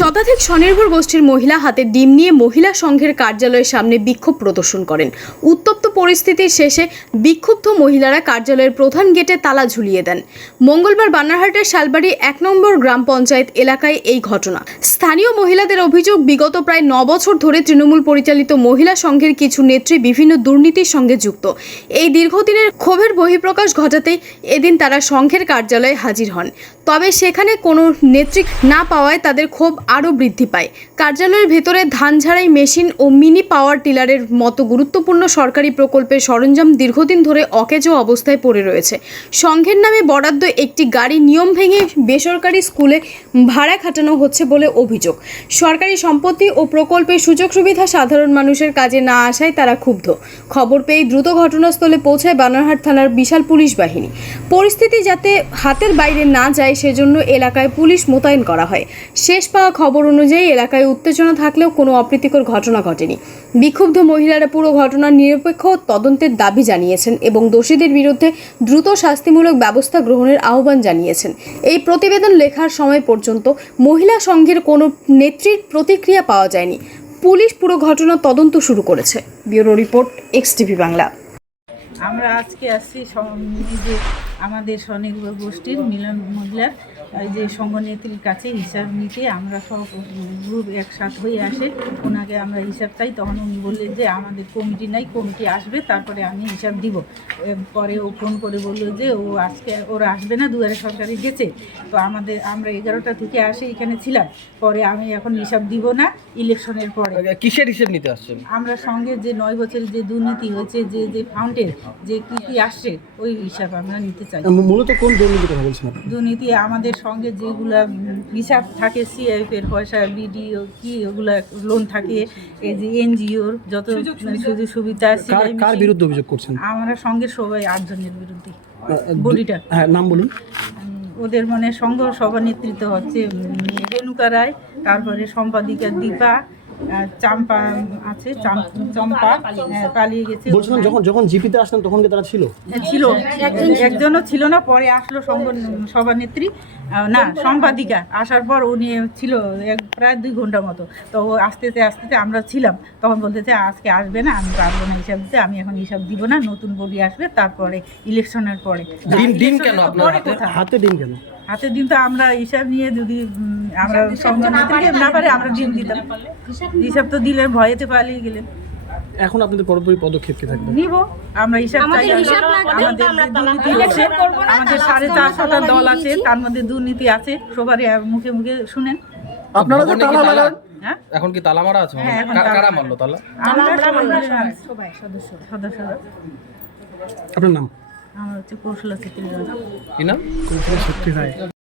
শতাধিক স্বনির্ভর গোষ্ঠীর মহিলা হাতে ডিম নিয়ে মহিলা সংঘের কার্যালয়ের সামনে বিক্ষোভ প্রদর্শন করেন। উত্তপ্ত পরিস্থিতির শেষে বিক্ষুব্ধ মহিলারা কার্যালয়ের প্রধান গেটে তালা ঝুলিয়ে দেন। মঙ্গলবার বানারহাটের শালবাড়ি ১ নম্বর গ্রাম পঞ্চায়েত এলাকায় এই ঘটনা। স্থানীয় মহিলাদের অভিযোগ, বিগত প্রায় ৯ বছর ধরে তৃণমূল পরিচালিত মহিলা সংঘের কিছু নেত্রী বিভিন্ন দুর্নীতির সঙ্গে যুক্ত। এই দীর্ঘদিনের ক্ষোভের বহিঃপ্রকাশ ঘটাতেই এদিন তারা সংঘের কার্যালয়ে হাজির হন। তবে সেখানে কোনো নেত্রী না পাওয়ায় তাদের ক্ষোভ আরও বৃদ্ধি পায়। কার্যালয়ের ভেতরে ধান ঝাড়াই মেশিন ও মিনি পাওয়ার টিলারের মতো গুরুত্বপূর্ণ সরকারি প্রকল্পের সরঞ্জাম দীর্ঘদিন ধরে অকেজো অবস্থায় পড়ে রয়েছে। সংঘের নামে বরাদ্দ একটি গাড়ি নিয়ম ভেঙে বেসরকারি স্কুলে ভাড়া খাটানো হচ্ছে বলে অভিযোগ। সরকারি সম্পত্তি ও প্রকল্পের সুযোগ সুবিধা সাধারণ মানুষের কাজে না আসায় তারা ক্ষুব্ধ। খবর পেয়ে দ্রুত ঘটনাস্থলে পৌঁছায় বানারহাট থানার বিশাল পুলিশ বাহিনী। পরিস্থিতি যাতে হাতের বাইরে না যায় সেজন্য এলাকায় পুলিশ মোতায়েন করা হয়। শেষ পাওয়া খবর অনুযায়ী এলাকায় উত্তেজনা থাকলেও কোনো অপ্রীতিকর ঘটনা ঘটেনি। বিক্ষুব্ধ মহিলারা পুরো ঘটনার নিরপেক্ষ তদন্তের দাবি জানিয়েছেন এবং দোষীদের বিরুদ্ধে দ্রুত শাস্তিমূলক ব্যবস্থা গ্রহণের আহ্বান জানিয়েছেন। এই প্রতিবেদন লেখার সময় পর্যন্ত মহিলা সংঘের কোনো নেত্রীর প্রতিক্রিয়া পাওয়া যায়নি। পুলিশ পুরো ঘটনার তদন্ত শুরু করেছে। Bureau report, XTV Bangla. আমরা আজকে আসছি যে আমাদের স্বনির্ভর গোষ্ঠীর মিলন মহিলার যে সংঘনেত্রীর কাছে হিসাব নিতে আমরা সব গ্রুপ একসাথ হয়ে আসে। ওনাকে আমরা হিসাব চাই, তখন উনি বললেন যে আমাদের কমিটি নাই, কমিটি আসবে তারপরে আমি হিসাব দিব। পরে ও ফোন করে বললো যে ও আজকে ওরা আসবে না, দুয়ারে সরকারি গেছে। তো আমরা 11টা থেকে আসে এখানে ছিলাম। পরে আমি এখন হিসাব দিব না, ইলেকশনের পরে। কিসের হিসাব নিতে আসছেন? আমরা সঙ্গে যে 9 বছরের যে দুর্নীতি হয়েছে, যে ফাউন্ডের যে কি আসছে ওই হিসাব আমরা নিতে চাই। মূলত কোন দুর্নীতির কথা বলছেন? দুর্নীতি আমাদের সঙ্গে যেগুলা হিসাব থাকে, সিআইএফ এর পয়সা, বিডিও কি ওগুলা লোন থাকে, এই যে এনজিওর যত সুযোগ সুবিধা। কার বিরুদ্ধে অভিযোগ করছেন? আমরা সঙ্গে সবাই 8 জনের বিরুদ্ধে। বডিটা হ্যাঁ, নাম বলুন। ওদের মানে সংঘ সভানেতৃত্ব হচ্ছে রেণুকা রায়, তারপরে সম্পাদিকা দীপা, চাম্পা আছে, চম্পা পালিয়ে গেছে। বলছিলাম যখন জিপিতে আসলেন তখন কি তারা ছিল? একজনও ছিল না, পরে আসলো সংঘ সভানেত্রী না সম্পাদিকা। আসার পর উনি ছিল প্রায় 2 ঘন্টা মতো। তো ও আস্তে আস্তে আমরা ছিলাম, তখন বলতেছে আজকে আসবে না, আমি পারবো না হিসাব দিতে, আমি এখন হিসাব দিব না, নতুন বডি আসবে তারপরে ইলেকশনের পরে। ডিম কেন আপনার হাতে? ডিম কেন হাতে? ডিম তো আমরা হিসাব নিয়ে যদি আমরা সংঘনেত্রীকে না পারে আমরা ডিম দিতাম। হিসাব তো দিলে ভয়েতে পালিয়ে গেলেন। এখন আপনাদের পরবর্তী পদক্ষেপ কি থাকবে? নিব আমরা হিসাব চাই। আমাদের দুর্নীতি আছে, আমাদের 450টা দল আছে, তার মধ্যে দুর্নীতি আছে, সবারই মুখে মুখে শুনেন। আপনারা যে তালা লাগান, হ্যাঁ এখন কি তালা মারা আছে? কারা মারলো তালা? আমরা সবাই সদস্য। আপনার নাম? আমার হচ্ছে কৌশলা শক্তি রায়। কি নাম? কৌশলা শক্তি রায়।